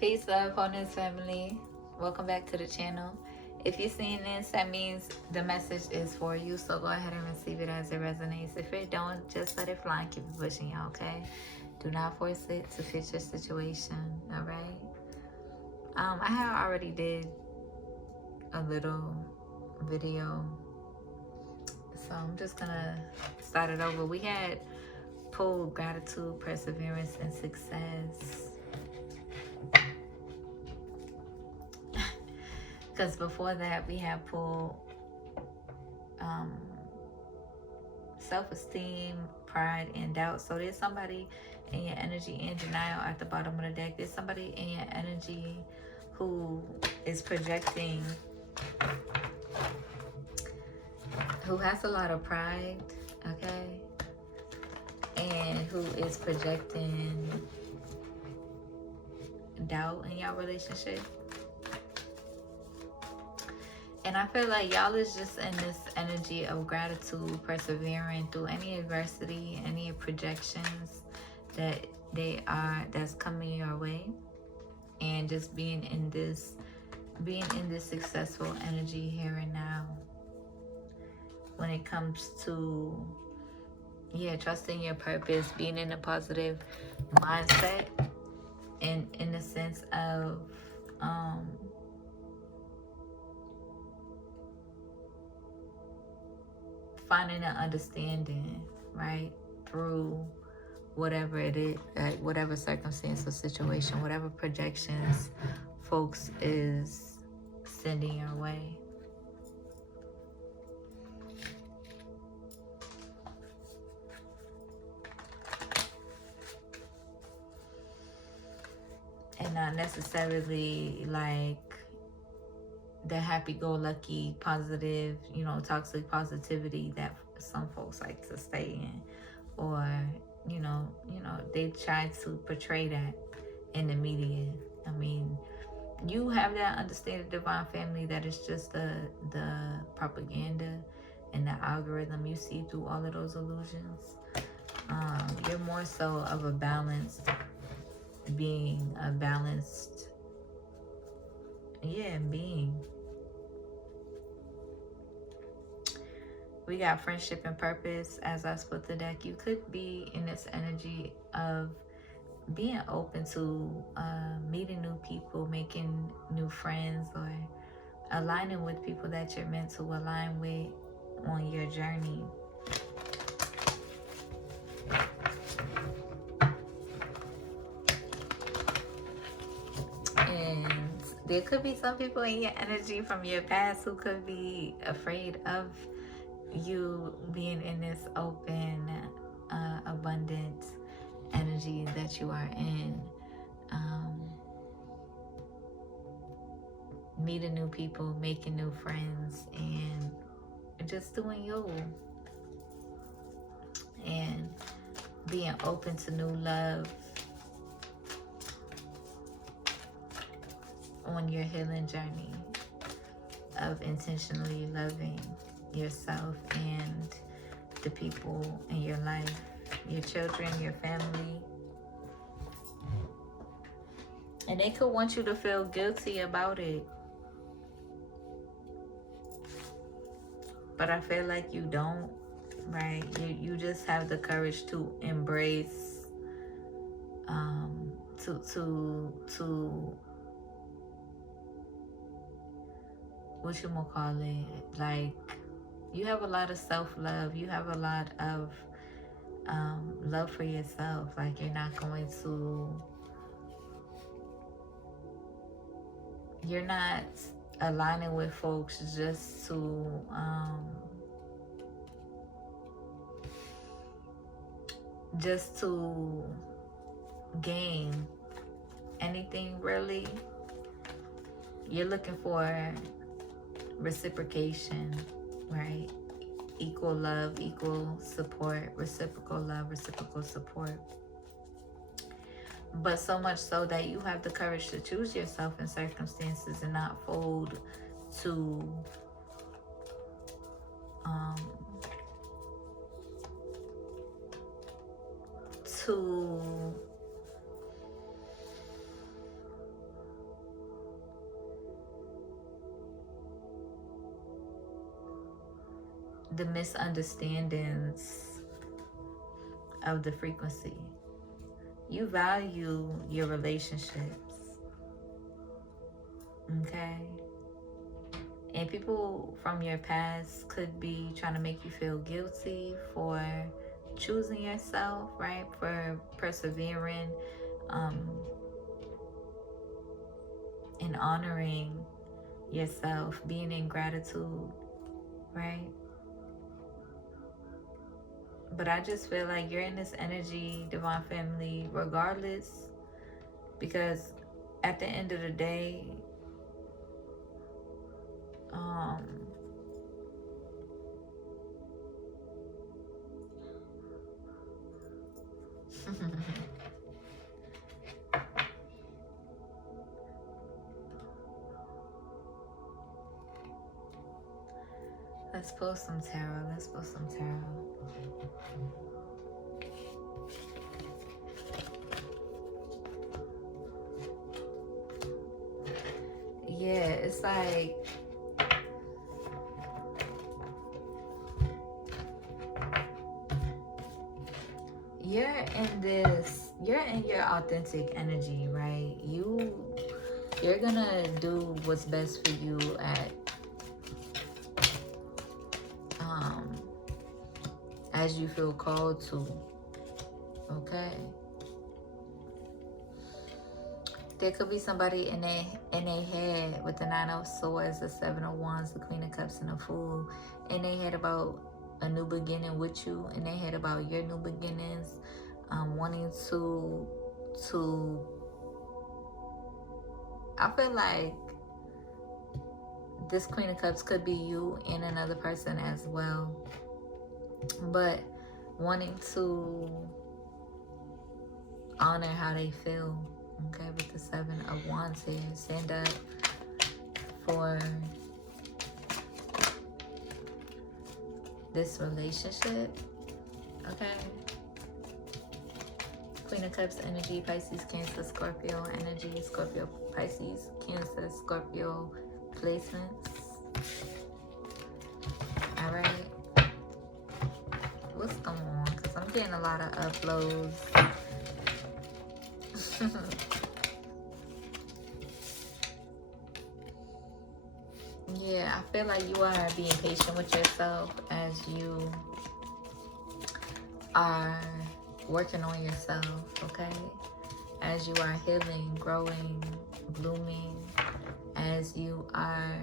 Peace, love, wholeness, family. Welcome back to the channel. If you're seeing this, that means the message is for you. So go ahead and receive it as it resonates. If it don't, just let it fly and keep it pushing, y'all, okay? Do not force it to fit your situation, all right? I have already did a little video, so I'm just gonna start it over. We had pulled gratitude, perseverance, and success. Because before that, we have pulled um, self-esteem, pride, and doubt. So there's somebody in your energy in denial at the bottom of the deck. There's somebody in your energy who is projecting, who has a lot of pride, okay? And who is projecting doubt in your relationship. And I feel like y'all is just in this energy of gratitude, persevering through any adversity, any projections that's coming your way, and just being in this successful energy here and now. When it comes to trusting your purpose, being in a positive mindset, and in the sense of finding an understanding, right, through whatever it is, whatever circumstance or situation, whatever projections folks is sending your way. And not necessarily like the happy-go-lucky, positive, toxic positivity that some folks like to stay in, or they try to portray that in the media. I mean, you have that understanding divine family that it's just the propaganda and the algorithm you see through all of those illusions. You're more so of a balanced being, being. We got friendship and purpose. As I split the deck, you could be in this energy of being open to meeting new people, making new friends, or aligning with people that you're meant to align with on your journey. And there could be some people in your energy from your past who could be afraid of you being in this open, abundant energy that you are in. Meeting new people, making new friends, and just doing you. And being open to new love on your healing journey of intentionally loving yourself and the people in your life, your children, your family. And they could want you to feel guilty about it, but I feel like you don't, right? You just have the courage to embrace, to what you gonna call it, like, you have a lot of self-love, you have a lot of love for yourself. Like, you're not going to, you're not aligning with folks just to gain anything, really. You're looking for reciprocation, right? Equal love, equal support, reciprocal love, reciprocal support. But so much so that you have the courage to choose yourself in circumstances and not fold to the misunderstandings of the frequency. You value your relationships, okay? And people from your past could be trying to make you feel guilty for choosing yourself, right? For persevering and honoring yourself, being in gratitude, right? But I just feel like you're in this energy, divine family, regardless, because at the end of the day, let's pull some tarot. Let's pull some tarot. Yeah, it's like you're in your authentic energy, right? You're gonna do what's best for you at as you feel called to. Okay. There could be somebody in their head with the Nine of Swords, the Seven of Wands, the Queen of Cups, and the Fool. In their head about a new beginning with you. In their head about your new beginnings. Wanting to. I feel like this Queen of Cups could be you and another person as well. But wanting to honor how they feel. Okay, with the Seven of Wands here. Stand up for this relationship. Okay. Queen of Cups energy, Pisces, Cancer, Scorpio energy, Scorpio, Pisces, Cancer, Scorpio placements. Alright. What's going on? Because I'm getting a lot of uploads. Yeah, I feel like you are being patient with yourself as you are working on yourself, okay? As you are healing, growing, blooming, as you are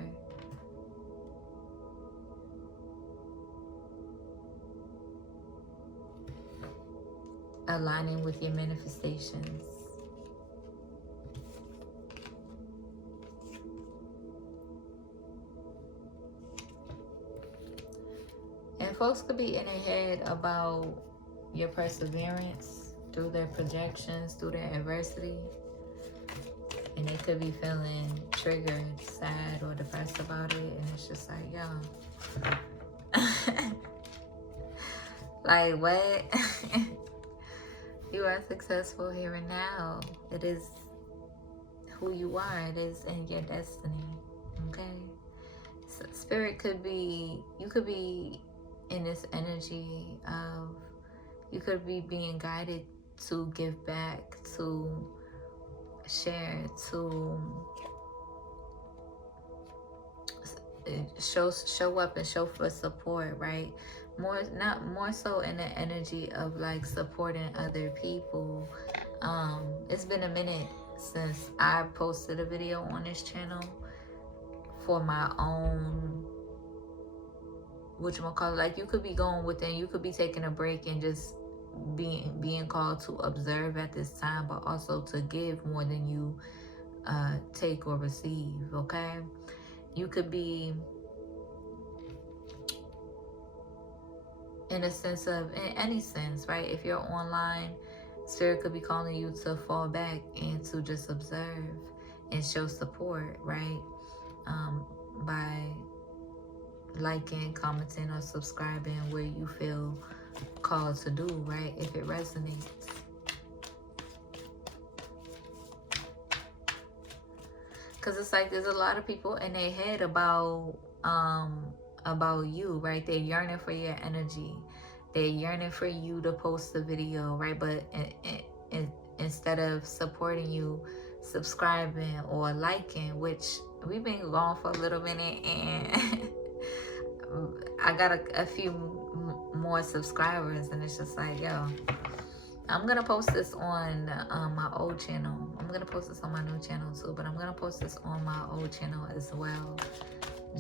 aligning with your manifestations. And folks could be in their head about your perseverance through their projections, through their adversity. And they could be feeling triggered, sad, or depressed about it. And it's just like, yo. Like, what? You are successful here and now. It is who you are. It is in your destiny. Okay? So spirit could be, you could be in this energy of, you could be being guided to give back, to share, to show up and show for support, right? Not more so in the energy of like supporting other people. It's been a minute since I posted a video on this channel for my own, whatchamacallit, like you could be going within, you could be taking a break and just being called to observe at this time, but also to give more than you take or receive, okay? You could be in a sense of, in any sense, right? If you're online, spirit could be calling you to fall back and to just observe and show support, right? By liking, commenting, or subscribing where you feel called to do, right? If it resonates. Because it's like there's a lot of people in their head about about you, right? They're yearning for your energy. They're yearning for you to post the video, right? But instead of supporting you, subscribing or liking, which we've been gone for a little minute, and I got a few more subscribers, and it's just like, yo, I'm gonna post this on my old channel. I'm gonna post this on my new channel too, but I'm gonna post this on my old channel as well,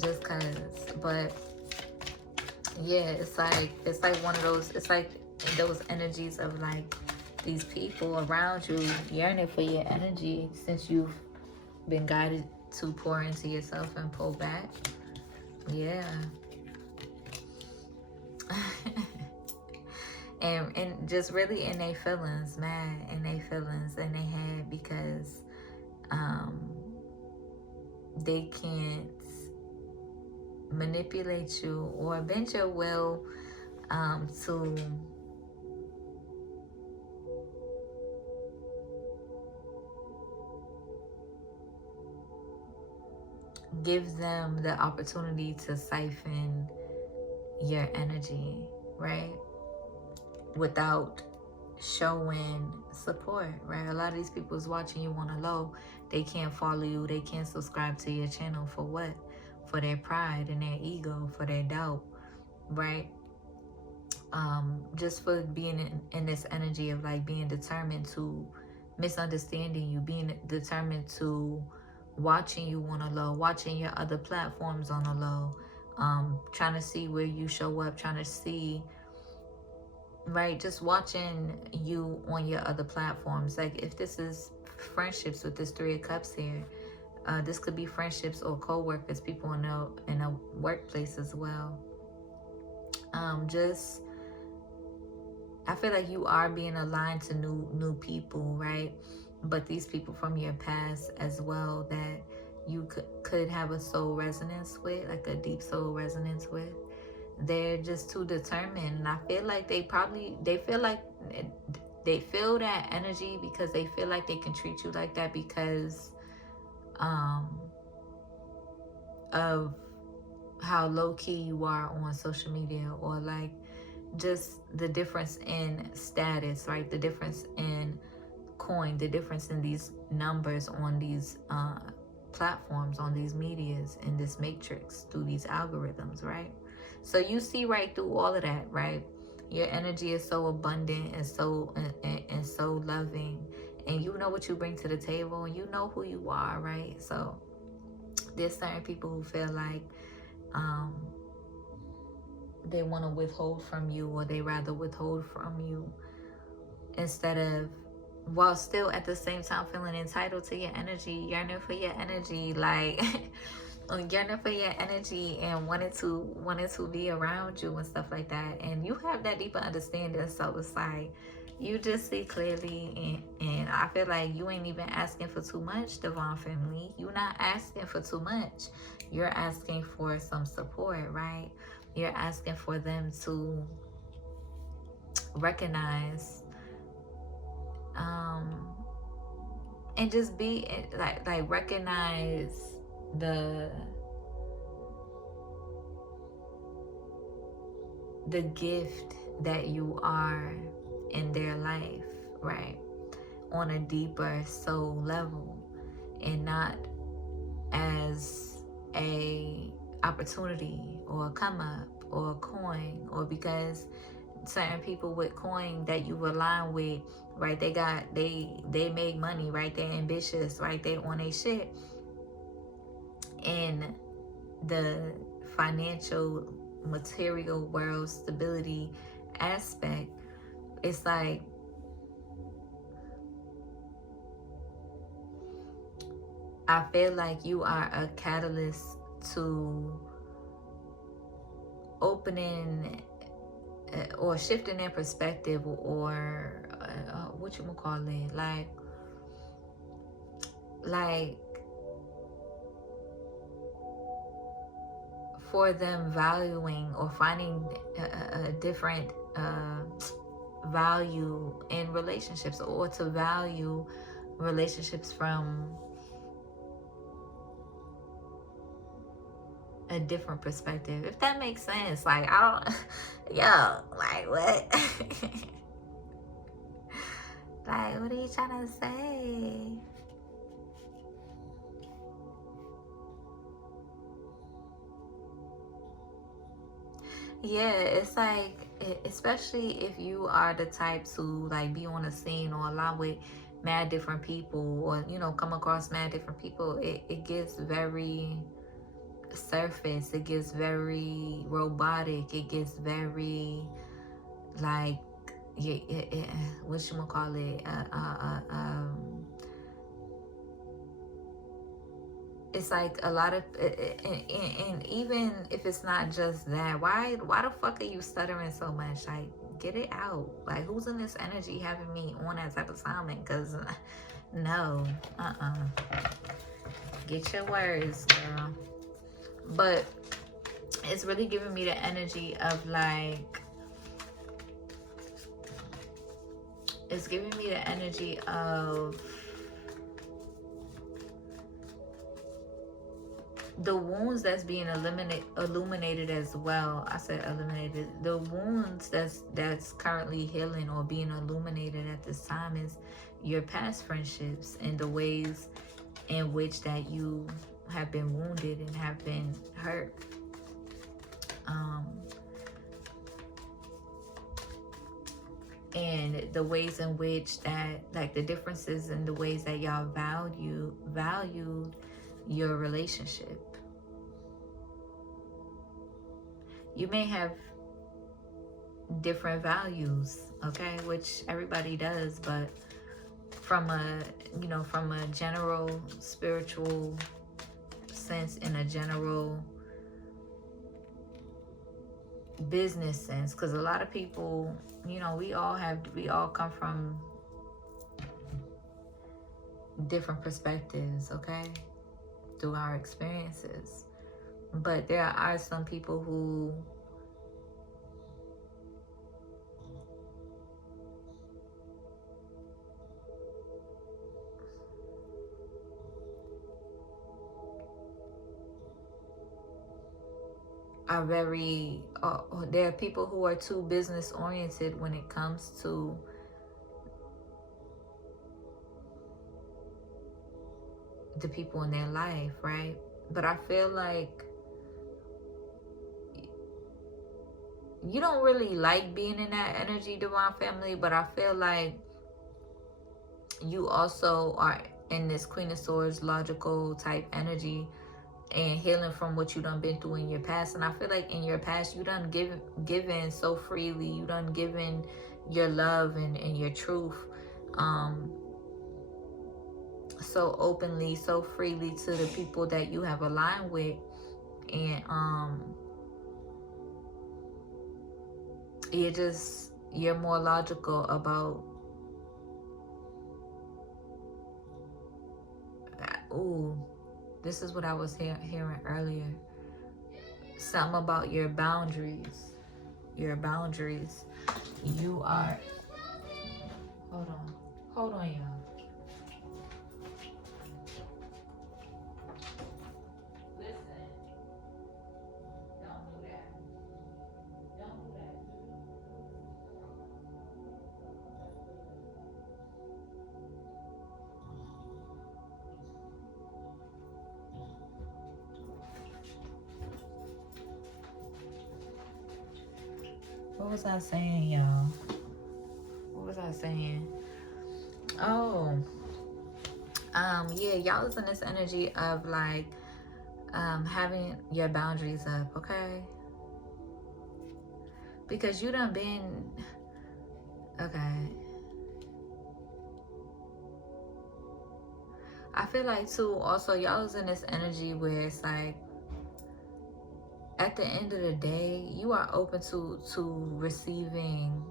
just cause. But yeah, it's like one of those. It's like those energies of like these people around you yearning for your energy since you've been guided to pour into yourself and pull back. Yeah. and just really in their feelings, mad in their feelings in their head because they can't manipulate you or bend your will to give them the opportunity to siphon your energy, right? Without showing support, right? A lot of these people is watching you on a low. They can't follow you. They can't subscribe to your channel for what? For their pride and their ego, for their doubt, right? Just for being in this energy of like being determined to misunderstanding you, being determined to watching you on a low, watching your other platforms on a low, trying to see where you show up, trying to see, right, just watching you on your other platforms. Like if this is friendships with this Three of Cups here, this could be friendships or co-workers, people in a workplace as well. Just I feel like you are being aligned to new people, right? But these people from your past as well that you could have a soul resonance with, like a deep soul resonance with. They're just too determined. And I feel like they feel that energy because they feel like they can treat you like that because of how low-key you are on social media, or like just the difference in status, right? The difference in coin, the difference in these numbers on these platforms, on these medias, in this matrix, through these algorithms, right? So you see right through all of that, right? Your energy is so abundant and so loving, and you know what you bring to the table, and you know who you are, right? So there's certain people who feel like they want to withhold from you, or they rather withhold from you instead of, while still at the same time feeling entitled to your energy, yearning for your energy, like yearning for your energy and wanting to be around you and stuff like that. And you have that deeper understanding, so it's like you just see clearly, and I feel like you ain't even asking for too much, Divine Family. You're not asking for too much. You're asking for some support, right? You're asking for them to recognize and just be like recognize the gift that you are in their life, right? On a deeper soul level, and not as a opportunity or a come up or a coin, or because certain people with coin that you align with, right? They make money, right? They're ambitious, right? They on their shit. In the financial, material world stability aspect, it's like I feel like you are a catalyst to opening or shifting their perspective, or what you gonna call it, like for them valuing or finding a different value in relationships, or to value relationships from a different perspective, if that makes sense. Like, I don't yo, like, what? Like, what are you trying to say? Yeah, it's like, especially if you are the type to like be on a scene or along with mad different people, or come across mad different people, it gets very surface, it gets very robotic, it gets very like, yeah, what you gonna call it, it's like a lot of, and even if it's not just that, why the fuck are you stuttering so much? Like, get it out. Like, who's in this energy having me on that type of assignment? Because no, get your words, girl. But it's really giving me the energy of like, it's giving me the energy of the wounds that's being illuminated as well. I said eliminated. The wounds that's currently healing or being illuminated at this time is your past friendships and the ways in which that you have been wounded and have been hurt. And the ways in which that, like, the differences in the ways that y'all valued your relationship. You may have different values, okay, which everybody does, but from a general spiritual sense, in a general business sense, because a lot of people, we all come from different perspectives, okay, through our experiences. But there are some people who are very, there are people who are too business oriented when it comes to the people in their life, right? But I feel like you don't really like being in that energy, Divine Family, but I feel like you also are in this Queen of Swords logical type energy and healing from what you done been through in your past. And I feel like in your past you done given so freely, you done given your love and your truth so openly, so freely to the people that you have aligned with. And you're more logical about, ooh, this is what I was hearing earlier. Something about your boundaries. Your boundaries. You are, hold on, y'all. What was I saying, y'all? What was I saying? Oh, yeah, y'all is in this energy of like, having your boundaries up, okay? Because you done been, okay. I feel like too, also, y'all is in this energy where it's like, at the end of the day, you are open to receiving,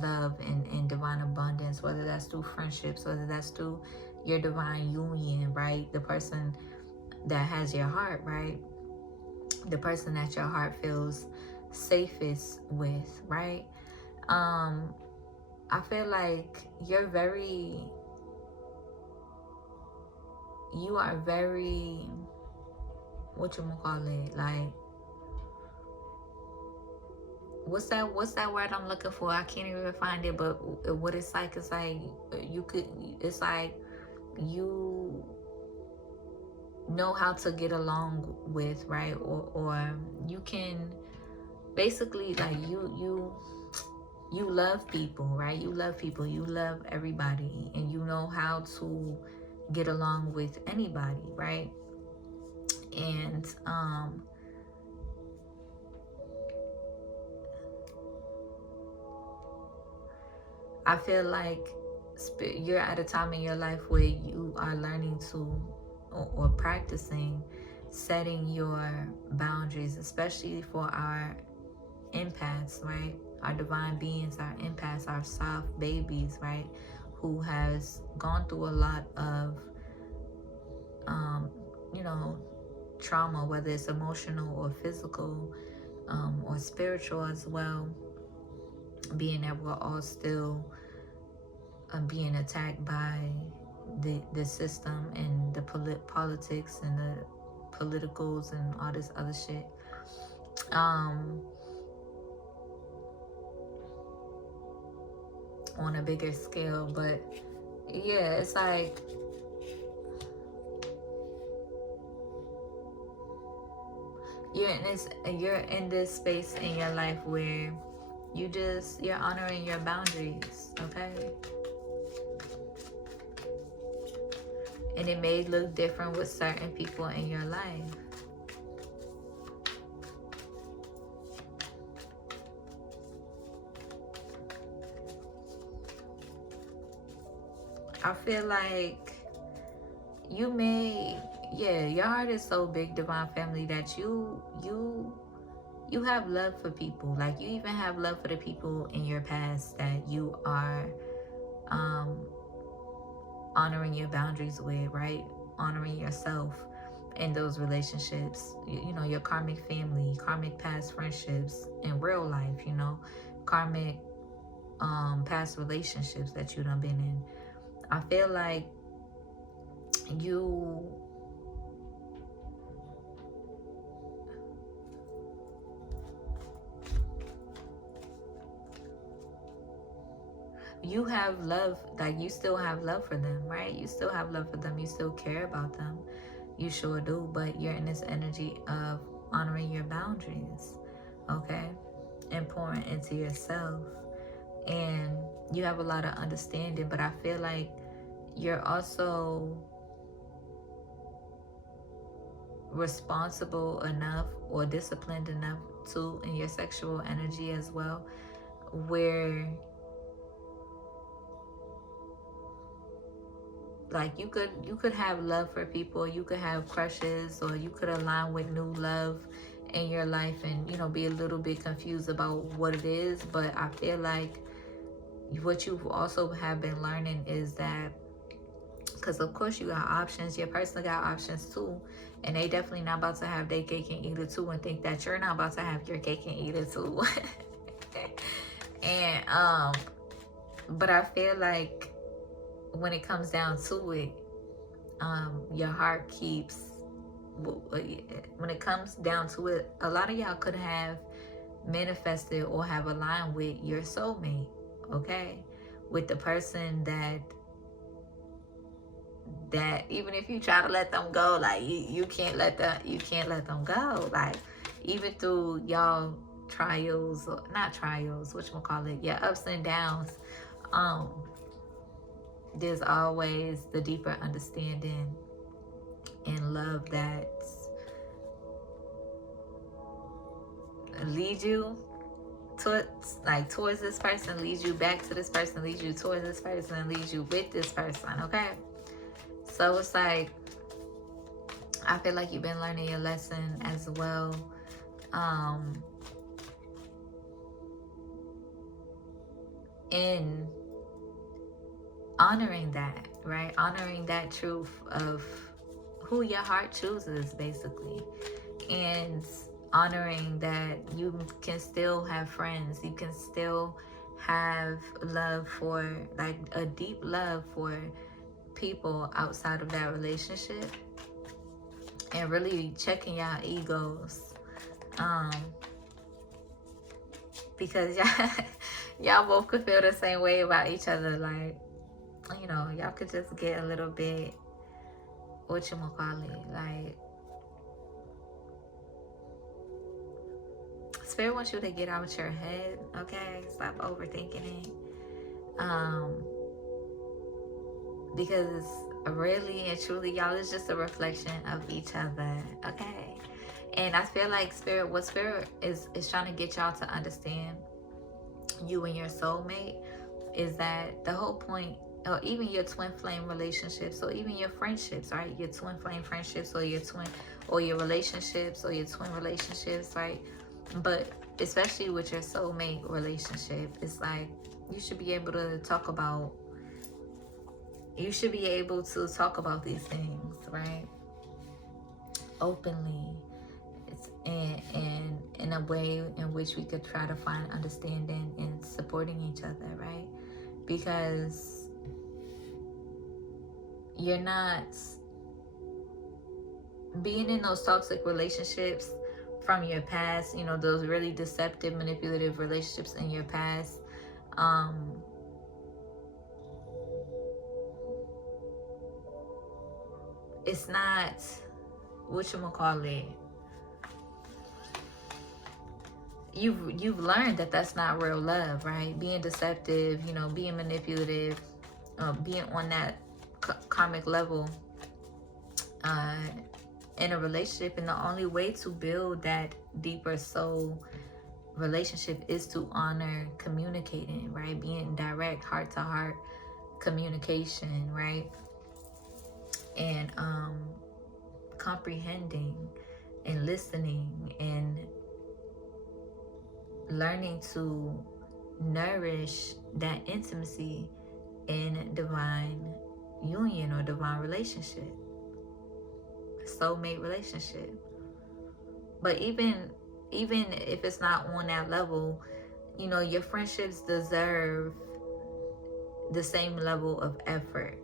love and divine abundance, whether that's through friendships, whether that's through your divine union, right? The person that has your heart, right? The person that your heart feels safest with, right? I feel like you're very, you are very, what you gonna call it, like, what's that word I'm looking for? I can't even find it, but what it's like, it's like you could, it's like you know how to get along with, right? Or you can basically, like, you love people, right? You love people, you love everybody, and you know how to get along with anybody, right? And I feel like you're at a time in your life where you are learning to, or practicing setting your boundaries, especially for our empaths, right? Our divine beings, our empaths, our soft babies, right? Who has gone through a lot of, um, you know, trauma, whether it's emotional or physical, or spiritual as well, being that we're all still being attacked by the system and the politics and the politicals and all this other shit. On a bigger scale, but yeah, it's like you're in this space in your life where you're honoring your boundaries, okay? And it may look different with certain people in your life. I feel like you may, yeah, your heart is so big, divine family, that you have love for people. Like, you even have love for the people in your past that you are honoring your boundaries with, right? Honoring yourself in those relationships. You know, your karmic family, karmic past friendships in real life, you know, karmic past relationships that you done been in. I feel like you have love, like, you still have love for them, right? You still have love for them, you still care about them, you sure do, but you're in this energy of honoring your boundaries, okay, and pouring into yourself, and you have a lot of understanding. But I feel like you're also responsible enough or disciplined enough too in your sexual energy as well, where, like, you could have love for people, you could have crushes, or you could align with new love in your life, and, you know, be a little bit confused about what it is. But I feel like what you've also have been learning is that, because of course you got options, your person got options too, and they definitely not about to have their cake and eat it too, and think that you're not about to have your cake and eat it too. And but I feel like when it comes down to it, your heart keeps, when it comes down to it, a lot of y'all could have manifested or have aligned with your soulmate, okay, with the person that even if you try to let them go, like, you can't let them go, like, even through y'all trials, or not trials, whatchamacallit, your ups and downs, there's always the deeper understanding and love that leads you towards this person, leads you back to this person, leads you towards this person, and leads you with this person, okay? So it's like, I feel like you've been learning your lesson as well. In honoring that, right? Honoring that truth of who your heart chooses, basically. And honoring that you can still have friends, you can still have love for, like, a deep love for people outside of that relationship, and really checking y'all egos, because y'all both could feel the same way about each other. Like, you know, y'all could just get a little bit, whatchamacallit, like, Spirit wants you to get out your head, okay? Stop overthinking it. Because really and truly, y'all is just a reflection of each other, okay? And I feel like what Spirit is trying to get y'all to understand, you and your soulmate, is that the whole point, or even your twin flame relationships, or even your friendships, right? Your twin flame friendships, or your relationships, or your twin relationships, right? But especially with your soulmate relationship, it's like you should be able to talk about these things, right? Openly. And in a way in which we could try to find understanding and supporting each other, right? Because you're not being in those toxic relationships from your past, you know, those really deceptive, manipulative relationships in your past. It's not, whatchamacallit, you've learned that that's not real love, right? Being deceptive, you know, being manipulative, being on that karmic level in a relationship. And the only way to build that deeper soul relationship is to honor communicating, right? Being direct, heart to heart communication, right? And comprehending and listening and learning to nourish that intimacy in divine union or divine relationship, soulmate relationship. But even if it's not on that level, you know, your friendships deserve the same level of effort,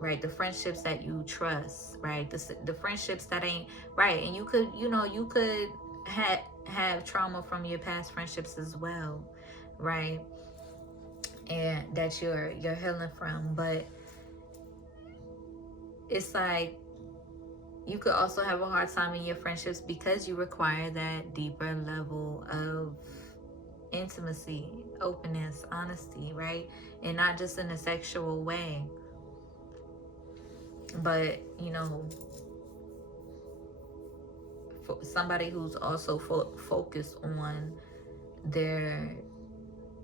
right? The friendships that you trust, right? The friendships that ain't right. And you could have trauma from your past friendships as well, right? And that you're healing from. But it's like you could also have a hard time in your friendships because you require that deeper level of intimacy, openness, honesty, right? And not just in a sexual way, but, you know, for somebody who's also focused on their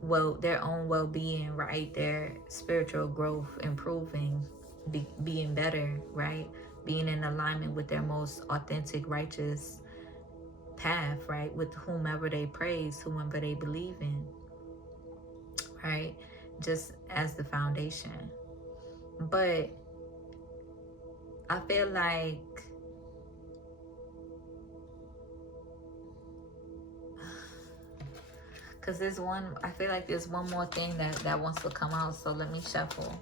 own well-being, right? Their spiritual growth, improving, being better, right? Being in alignment with their most authentic, righteous path, right? With whomever they praise, whomever they believe in, right? Just as the foundation. But I feel like because I feel like there's one more thing that wants to come out. So let me shuffle.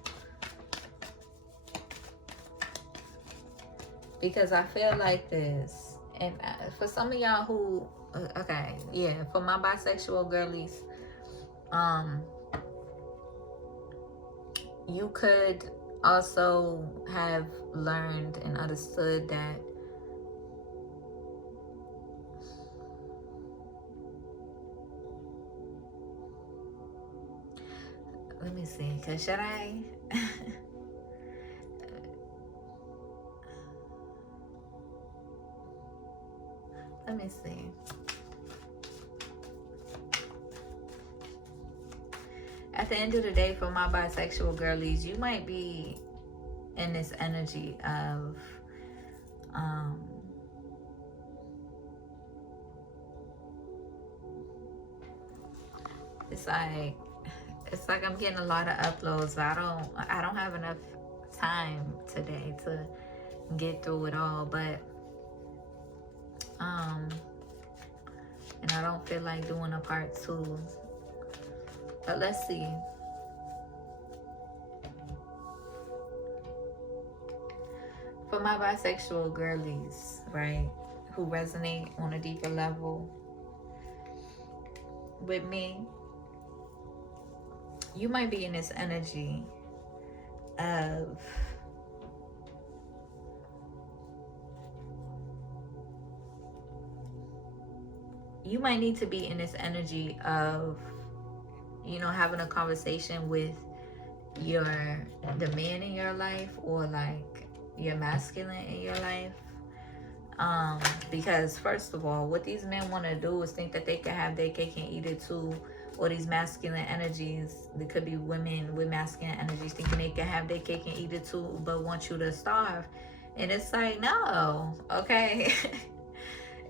Because I feel like this, and for some of y'all who, okay, yeah, for my bisexual girlies, you could also have learned and understood that let me see, because should I? Let me see. At the end of the day, for my bisexual girlies, you might be in this energy of it's like I'm getting a lot of uploads, but I don't have enough time today to get through it all. But and I don't feel like doing a part 2. But let's see. For my bisexual girlies, right, who resonate on a deeper level with me, you might be in this energy of you might need to be in this energy of, you know, having a conversation with the man in your life, or like your masculine in your life. Because first of all, what these men want to do is think that they can have their cake and eat it too. Or these masculine energies, there could be women with masculine energies thinking they can have their cake and eat it too, but want you to starve. And it's like, no, okay?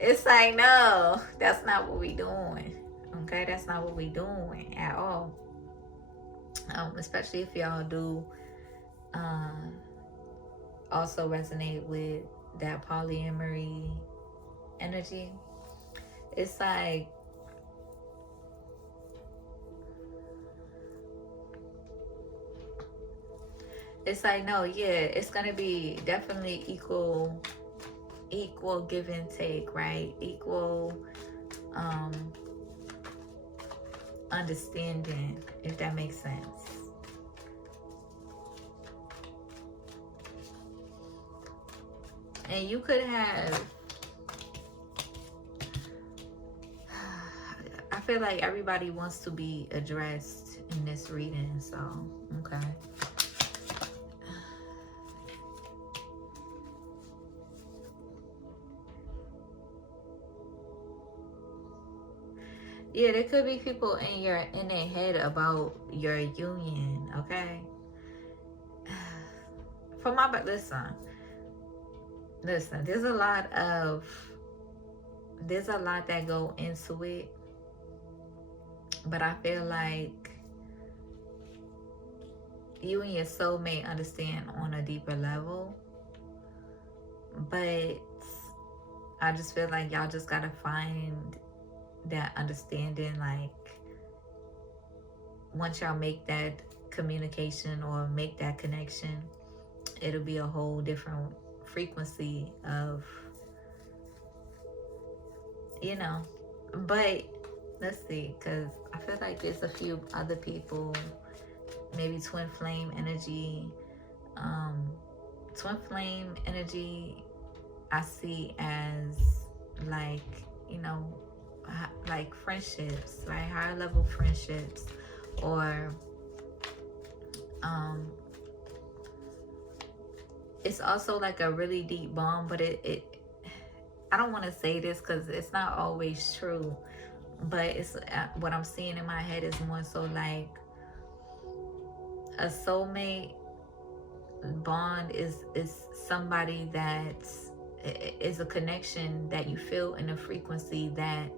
It's like, no, that's not what we doing. Okay, that's not what we doing at all. Especially if y'all do also resonate with that polyamory energy. It's like, no, yeah, it's gonna be definitely equal give and take, right? Equal understanding, if that makes sense. And you could have, I feel like everybody wants to be addressed in this reading, so okay. Yeah, there could be people in their head about your union, okay? For my, but listen, there's a lot that go into it, but I feel like you and your soulmate understand on a deeper level, but I just feel like y'all just gotta find that understanding. Like, once y'all make that communication or make that connection, it'll be a whole different frequency of, you know. But let's see, because I feel like there's a few other people, maybe twin flame energy. Twin flame energy I see as like, you know, like friendships, right? Higher level friendships, or it's also like a really deep bond, but it I don't want to say this because it's not always true, but it's what I'm seeing in my head is more so like a soulmate bond is somebody that is a connection that you feel in a frequency that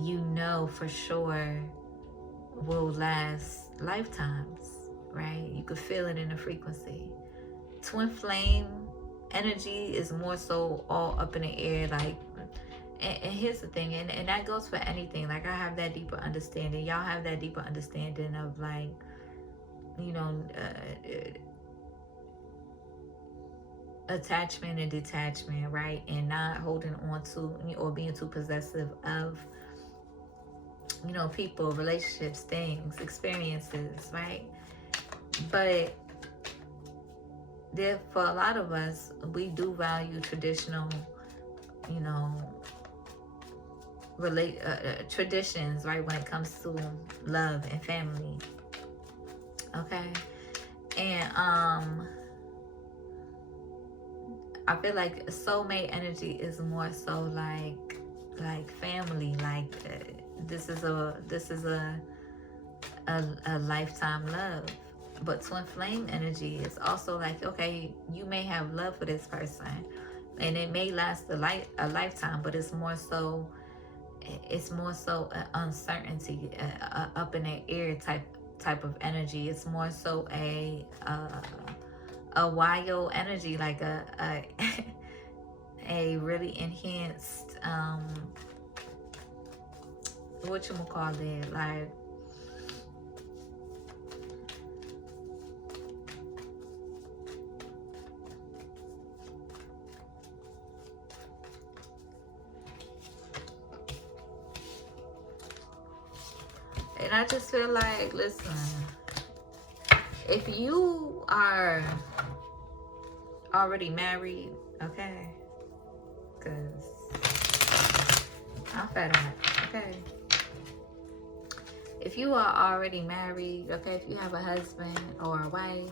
you know for sure will last lifetimes, right? You could feel it in the frequency. Twin flame energy is more so all up in the air, like, and here's the thing, and that goes for anything. Like, I have that deeper understanding, y'all have that deeper understanding of, like, you know, attachment and detachment, right? And not holding on to or being too possessive of, you know, people, relationships, things, experiences, right? But there, for a lot of us, we do value traditional, you know, traditions, right, when it comes to love and family. Okay. And I feel like soulmate energy is more so like family, like this is a lifetime love. But twin flame energy is also like, okay, you may have love for this person and it may last a lifetime, but it's more so an uncertainty, up in the air type of energy. It's more so a wild energy, like a a really enhanced whatchamacallit, like And I just feel like, listen, if you are already married, okay, because I'm fed up, okay? If you are already married, okay, if you have a husband or a wife,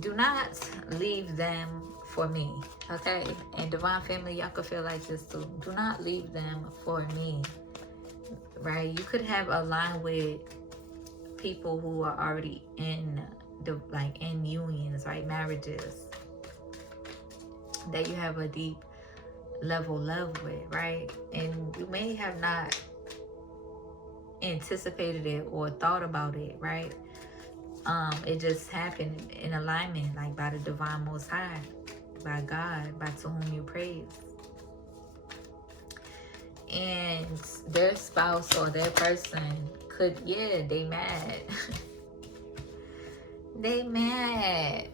do not leave them for me, okay? And Divine Family, y'all could feel like this too. Do not leave them for me, right? You could have a line with people who are already in in unions, right? Marriages that you have a deep level love with, right? And you may have not anticipated it or thought about it, right? It just happened in alignment, like by the divine most high, by God, by to whom you praise. And their spouse or their person could, yeah, they mad. They mad.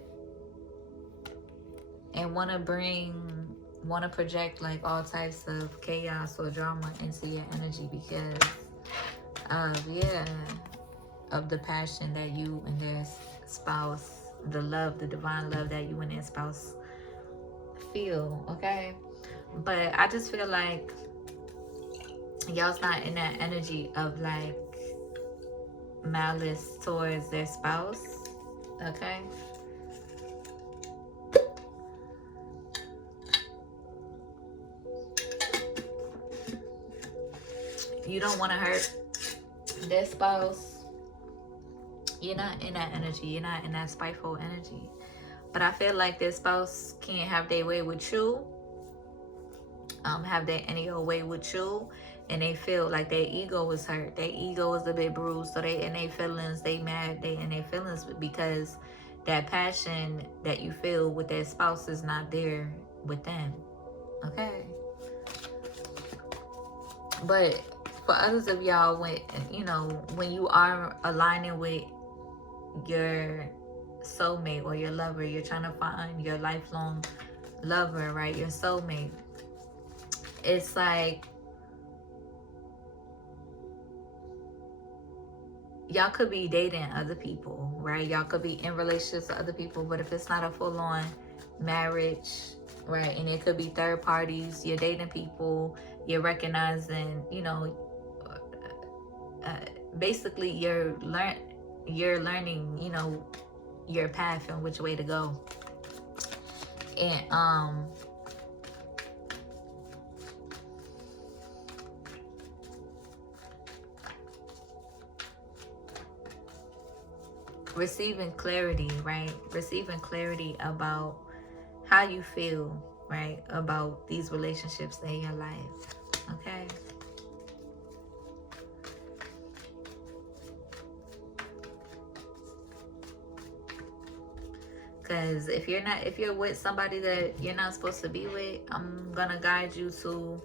And want to project like all types of chaos or drama into your energy because of, yeah, of the passion that you and their spouse, the love, the divine love that you and their spouse feel, okay? But I just feel like y'all's not in that energy of like malice towards their spouse, okay? You don't want to hurt their spouse. You're not in that energy. You're not in that spiteful energy. But I feel like their spouse can't have their way with you. Have their any old way with you. And they feel like their ego is hurt. Their ego is a bit bruised. So they in their feelings, they mad. They in their feelings because that passion that you feel with their spouse is not there with them. Okay? But for others of y'all, when you are aligning with your soulmate or your lover, you're trying to find your lifelong lover, right? Your soulmate. It's like y'all could be dating other people, right? Y'all could be in relationships with other people, but if it's not a full-on marriage, right? And it could be third parties, you're dating people, you're recognizing, basically you're learning, your path and which way to go. And receiving clarity, right? Receiving clarity about how you feel, right? About these relationships in your life, okay? Because if you're with somebody that you're not supposed to be with, I'm gonna guide you to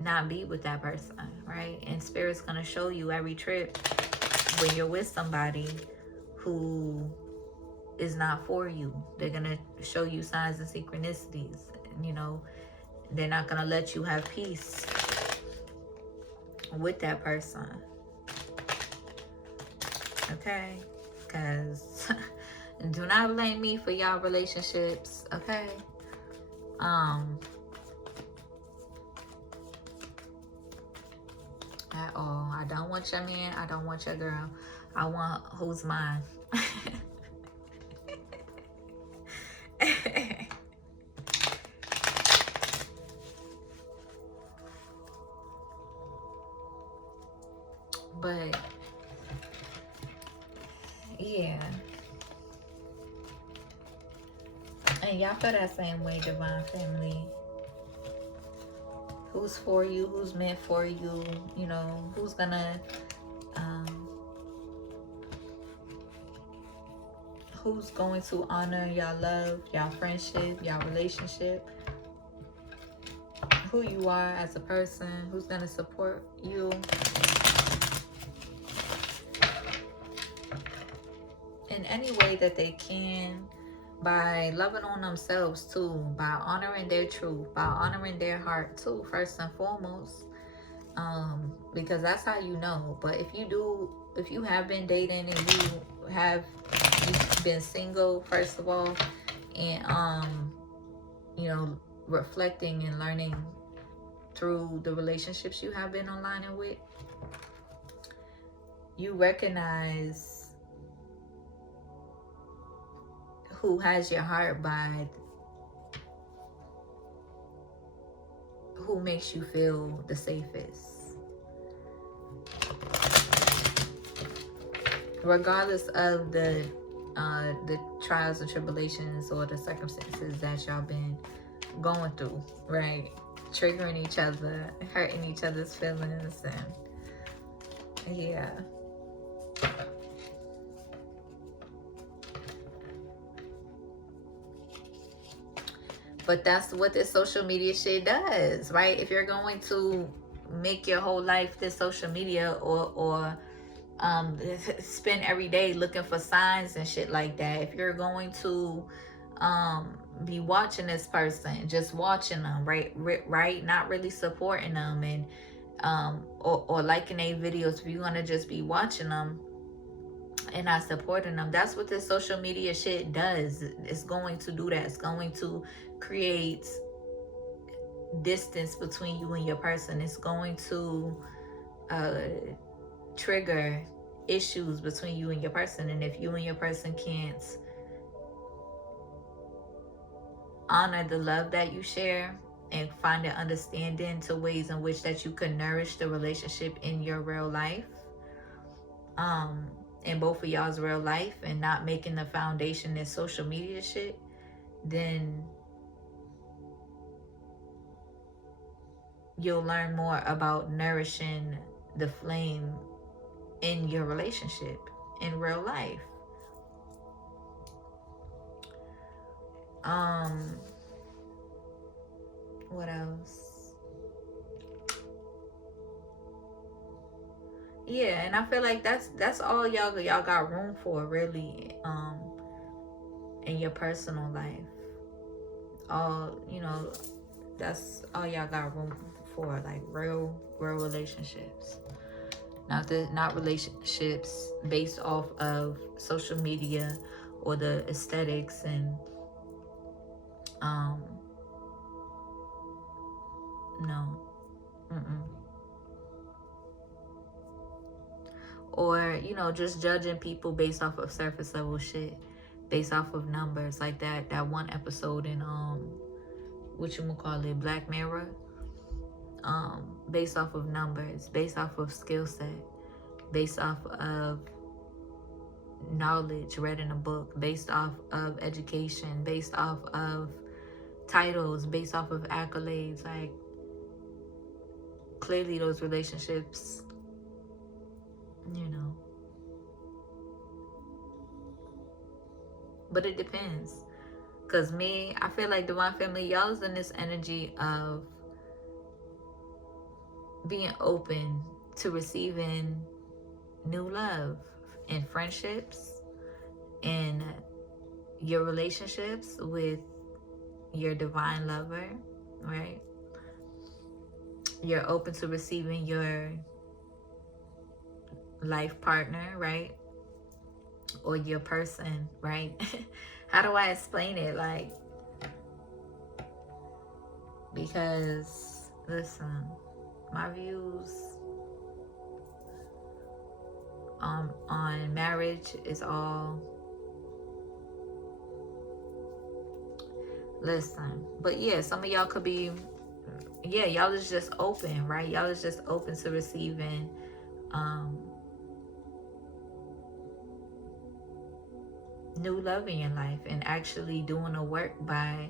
not be with that person, right? And Spirit's gonna show you every trip when you're with somebody who is not for you. They're gonna show you signs and synchronicities. And, they're not gonna let you have peace with that person, okay? Because do not blame me for y'all relationships, okay? At all. I don't want your man. I don't want your girl. I want who's mine. But yeah. And y'all feel that same way, Divine Family. Who's for you, who's meant for you, who's gonna who's going to honor y'all love, y'all friendship, y'all relationship, who you are as a person, who's gonna support you in any way that they can, by loving on themselves too, by honoring their truth, by honoring their heart too, first and foremost. Because that's how you know. But if you have been dating and you've been single, first of all, and you know, reflecting and learning through the relationships you have been online and with, you recognize who has your heart by who makes you feel the safest. Regardless of the trials and tribulations or the circumstances that y'all been going through, right? Triggering each other, hurting each other's feelings, and yeah. But that's what this social media shit does, right? If you're going to make your whole life this social media, or spend every day looking for signs and shit like that, if you're going to be watching this person, just watching them, right, not really supporting them, and or liking their videos, if you're gonna just be watching them and not supporting them, that's what this social media shit does. It's going to do that. It's going to create distance between you and your person. It's going to trigger issues between you and your person. And if you and your person can't honor the love that you share and find an understanding to ways in which that you can nourish the relationship in your real life, in both of y'all's real life, and not making the foundation this social media shit, then you'll learn more about nourishing the flame in your relationship in real life. What else? Yeah, and I feel like that's all y'all got room for, really, in your personal life. All, you know, that's all y'all got room for, like real relationships. Not relationships based off of social media or the aesthetics and no. Mm-mm. Or, you know, just judging people based off of surface level shit, based off of numbers, like that one episode in what you call it, Black Mirror, based off of numbers, based off of skill set, based off of knowledge read in a book, based off of education, based off of titles, based off of accolades. Like, clearly those relationships, you know. But it depends. Because me, I feel like Divine Family, y'all is in this energy of being open to receiving new love in friendships, in your relationships with your divine lover, right? You're open to receiving your life partner, right? Or your person, right? How do I explain it? Like, because listen, my views on marriage is all, listen, but yeah, some of y'all could be, yeah, y'all is just open, right? Y'all is just open to receiving new love in your life, and actually doing the work by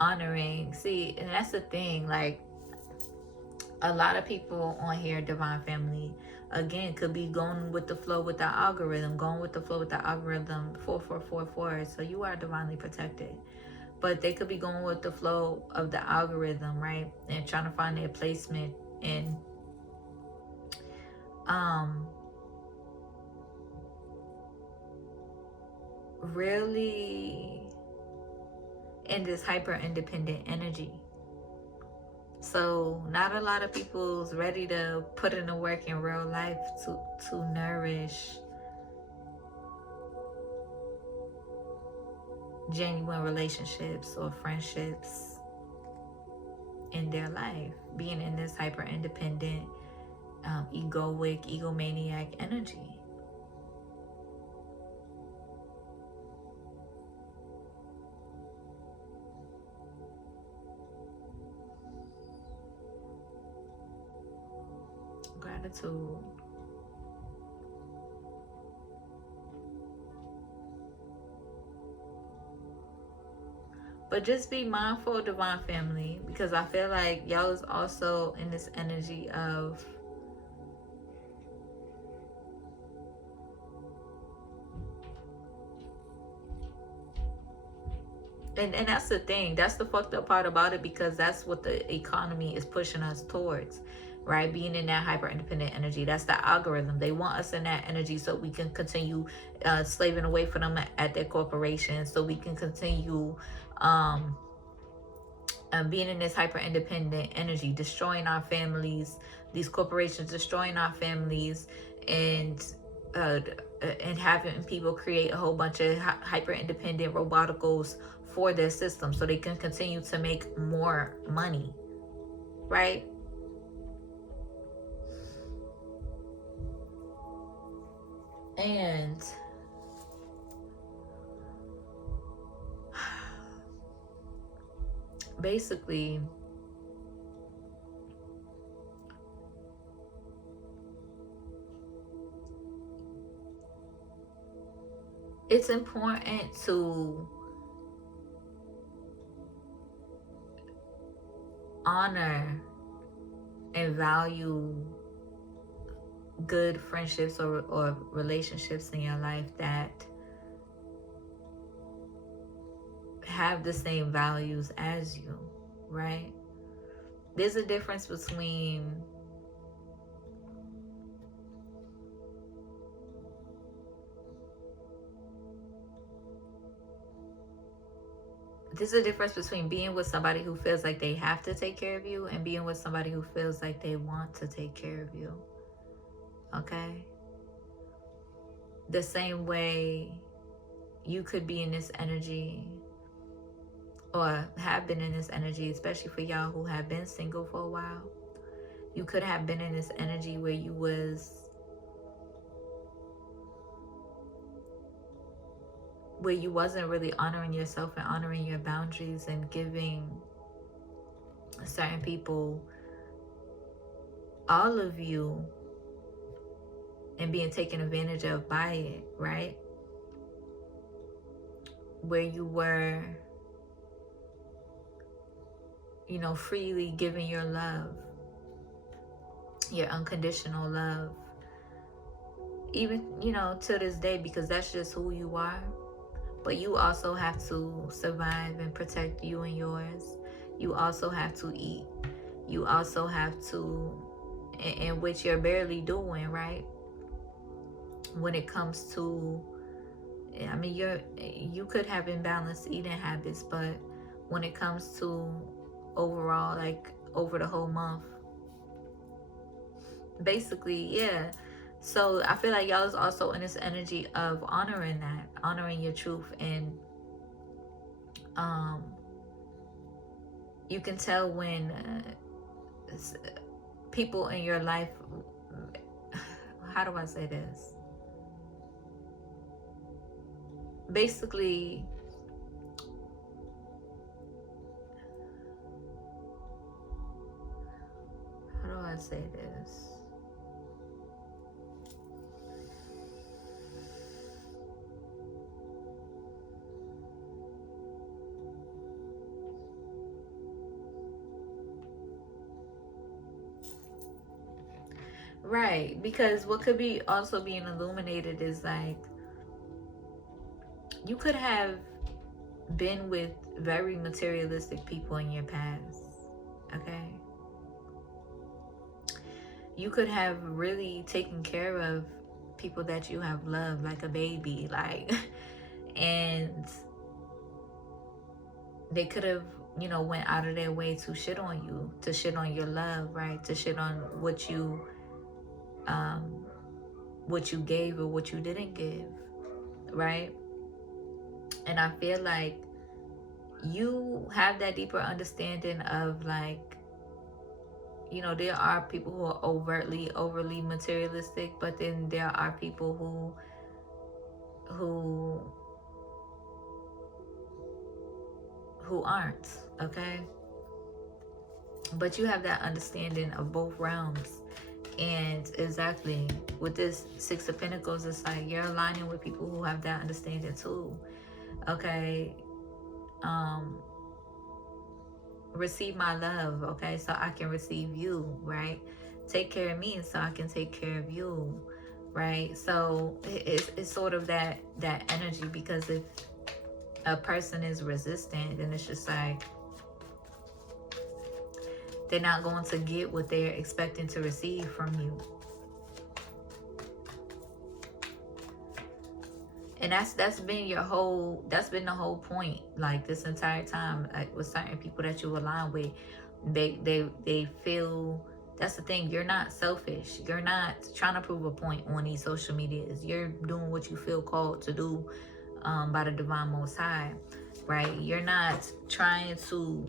honoring. See, and that's the thing, like, a lot of people on here, Divine Family, again, could be going with the flow with the algorithm, 4444. So you are divinely protected. But they could be going with the flow of the algorithm, right? And trying to find their placement in really in this hyper independent energy. So not a lot of people's ready to put in the work in real life to nourish genuine relationships or friendships in their life, being in this hyper independent, egoic, egomaniac energy. Gratitude. But just be mindful, divine family, because I feel like y'all is also in this energy of and that's the thing. That's the fucked up part about it, because that's what the economy is pushing us towards, right? Being in that hyper independent energy. That's the algorithm. They want us in that energy so we can continue slaving away for them at their corporations, so we can continue being in this hyper independent energy, destroying our families, these corporations destroying our families, and uh, and having people create a whole bunch of hyper independent roboticals for their system so they can continue to make more money, right? And basically, it's important to honor and value good friendships or relationships in your life that have the same values as you, right? There's a difference between being with somebody who feels like they have to take care of you and being with somebody who feels like they want to take care of you. Okay? The same way you could be in this energy or have been in this energy, especially for y'all who have been single for a while. You could have been in this energy where you wasn't really honoring yourself and honoring your boundaries and giving certain people all of you and being taken advantage of by it, right? Where you were, freely giving your love, your unconditional love, even, to this day, because that's just who you are. But you also have to survive and protect you and yours. You also have to eat. You also have to, and which you're barely doing, right? When it comes to, I mean, you could have imbalanced eating habits, but when it comes to overall, like over the whole month, basically, yeah. So I feel like y'all is also in this energy of honoring that, honoring your truth, and you can tell when people in your life, how do I say this? Basically, how do I say this? Right, because what could be also being illuminated is like you could have been with very materialistic people in your past, okay? You could have really taken care of people that you have loved like a baby, like, and they could have you know, went out of their way to shit on you, to shit on your love, right? To shit on what you gave or what you didn't give, right? And I feel like you have that deeper understanding of, like, you know, there are people who are overly materialistic, but then there are people who aren't, okay? But you have that understanding of both realms. And exactly with this Six of Pentacles, it's like you're aligning with people who have that understanding too, okay? Receive my love, okay, so I can receive you, right? Take care of me so I can take care of you, right? So it's sort of that energy, because if a person is resistant, then it's just like they're not going to get what they're expecting to receive from you. And that's been the whole point, like, this entire time, like, with certain people that you align with, they feel, that's the thing, you're not selfish, you're not trying to prove a point on these social medias, you're doing what you feel called to do by the divine most high, right? You're not trying to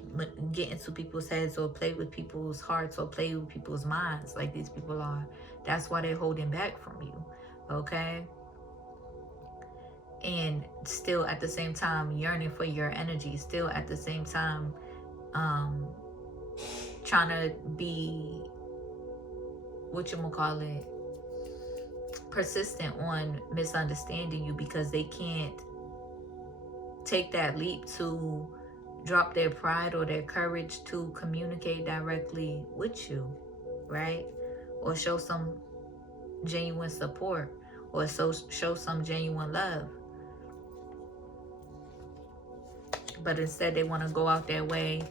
get into people's heads or play with people's hearts or play with people's minds like these people are. That's why they're holding back from you, okay? And still at the same time yearning for your energy, still at the same time trying to be, persistent on misunderstanding you, because they can't take that leap to drop their pride or their courage to communicate directly with you, right? Or show some genuine support, or show some genuine love. But instead they want to go out their way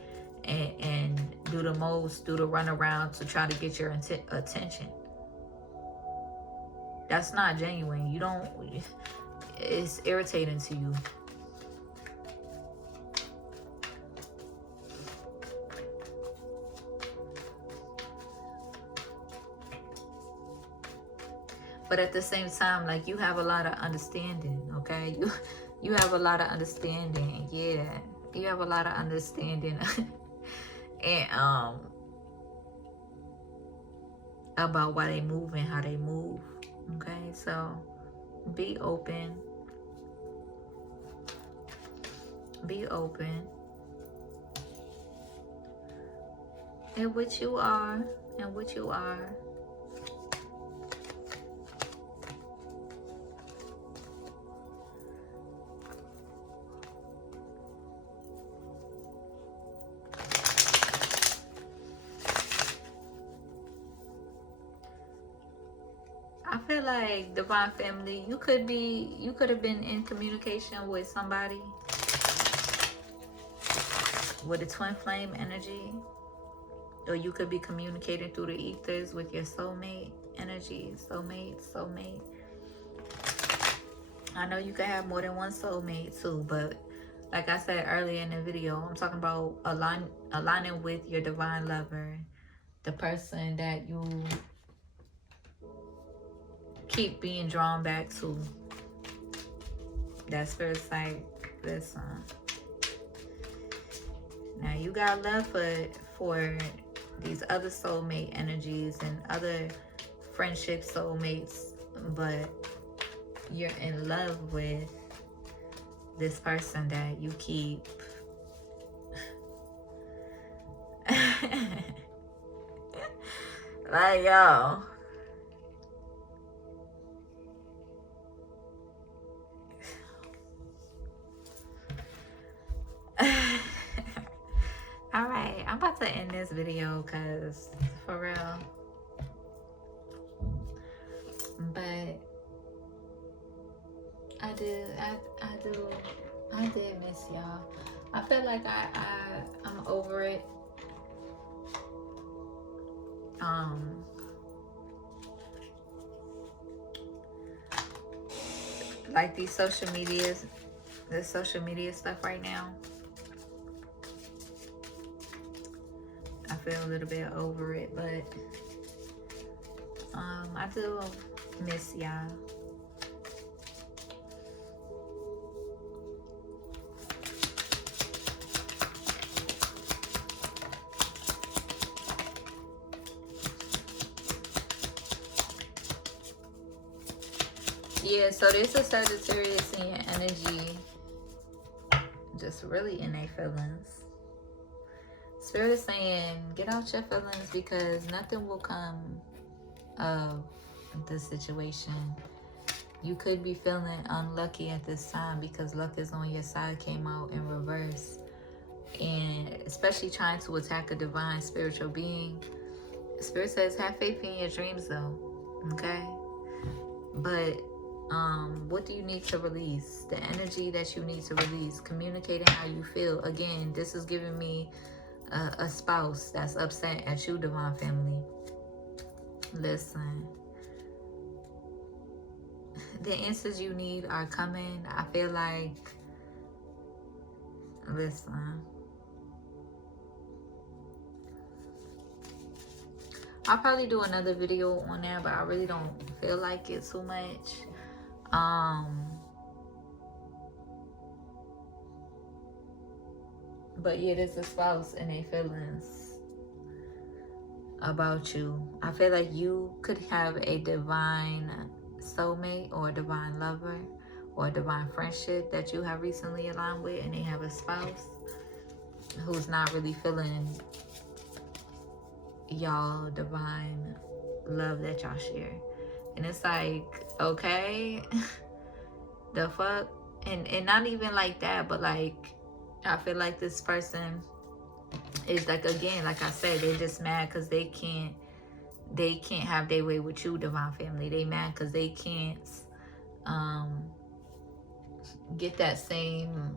and do the runaround to try to get your attention. That's not genuine. You don't, it's irritating to you. But at the same time, like, you have a lot of understanding, okay? You have a lot of understanding, yeah. You have a lot of understanding and about why they move and how they move, okay? So be open. Be open. And what you are, and what you are. I feel like, divine family, you could have been in communication with somebody with a twin flame energy, or you could be communicating through the ethers with your soulmate energy. Soulmate. I know you could have more than one soulmate too, but like I said earlier in the video, I'm talking about aligning with your divine lover, the person that you keep being drawn back to. That spirit's like, listen, now you got love for these other soulmate energies and other friendship soulmates, but you're in love with this person that you keep like, yo, all right, I'm about to end this video, because for real, but I did miss y'all. I feel like I'm over it. Like the social media stuff right now. I feel a little bit over it, but I do miss y'all. Yeah, so there's a Sagittarius in your energy, just really in their feelings. Spirit is saying, get out your feelings because nothing will come of the situation. You could be feeling unlucky at this time because luck is on your side, came out in reverse. And especially trying to attack a divine spiritual being. Spirit says, have faith in your dreams though, okay? But what do you need to release? The energy that you need to release. Communicating how you feel. Again, this is giving me a spouse that's upset at you, divine family. Listen. The answers you need are coming. I feel like, listen. I'll probably do another video on that, but I really don't feel like it too much. But yeah, there's a spouse and their feelings about you. I feel like you could have a divine soulmate or a divine lover or a divine friendship that you have recently aligned with, and they have a spouse who's not really feeling y'all divine love that y'all share. And it's like, okay, the fuck? And not even like that, but like, I feel like this person is like, again, like I said, they're just mad because they can't have their way with you, divine family. They mad because they can't get that same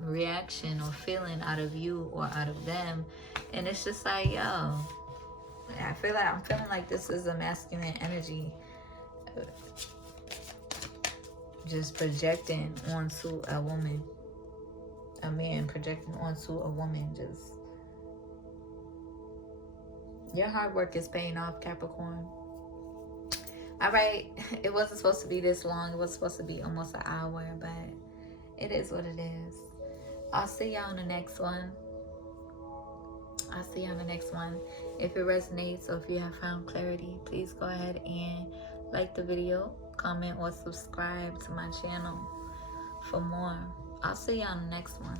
reaction or feeling out of you or out of them. And it's just like, yo, I feel like I'm feeling like this is a masculine energy just projecting onto a woman, a man projecting onto a woman. Just, your hard work is paying off, Capricorn. All right, it wasn't supposed to be this long. It was supposed to be almost an hour, but it is what it is. I'll see y'all on the next one. If it resonates or if you have found clarity, please go ahead and like the video, comment, or subscribe to my channel for more. I'll see you on the next one.